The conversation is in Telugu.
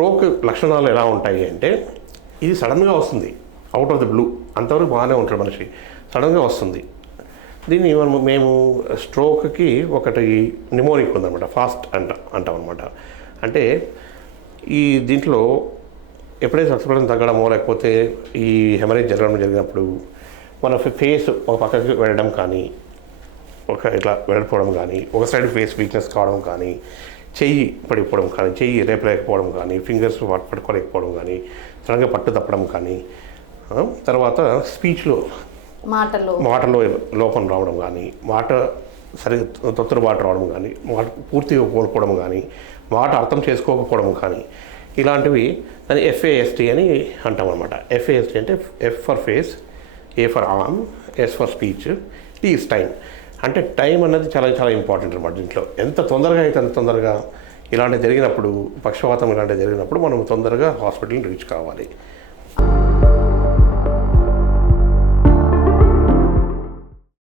స్ట్రోక్ లక్షణాలు ఎలా ఉంటాయి అంటే ఇది సడన్గా వస్తుంది, అవుట్ ఆఫ్ ది బ్లూ. అంతవరకు బాగానే ఉంటాడు మనిషి, సడన్గా వస్తుంది. దీన్ని మేము స్ట్రోక్కి ఒకటి నిమోనిక్ ఉందన్నమాట, ఫాస్ట్ అంటాం అనమాట. అంటే ఈ దీంట్లో ఎప్పుడైతే రక్తపోటు తగ్గడమో లేకపోతే ఈ హెమరేజ్ జరిగినప్పుడు మన ఫేస్ ఒక పక్కకి వెళ్ళడం కానీ, ఇట్లా వెళ్ళిపోవడం కానీ, ఒక సైడ్ ఫేస్ వీక్నెస్ కావడం కానీ, చెయ్యి పడిపోవడం కానీ, చెయ్యి రేపలేకపోవడం కానీ, ఫింగర్స్ పట్టుకోలేకపోవడం కానీ, సడన్గా పట్టు తప్పడం కానీ, తర్వాత స్పీచ్లో మాటలో లోపం రావడం కానీ, మాట తొందరబాటు రావడం కానీ, మాట పూర్తిగా కోల్పోవడం కానీ, మాట అర్థం చేసుకోకపోవడం కానీ, ఇలాంటివి దాన్ని FAST అని అంటాం అనమాట. FAST అంటే F for face, A for arm, S for speech, T is time. అంటే టైం అన్నది చాలా చాలా ఇంపార్టెంట్ అనమాట. దీంట్లో ఎంత తొందరగా అయితే అంత తొందరగా ఇలాంటివి జరిగినప్పుడు, పక్షవాతం ఇలాంటివి జరిగినప్పుడు మనం తొందరగా హాస్పిటల్ని రీచ్ కావాలి.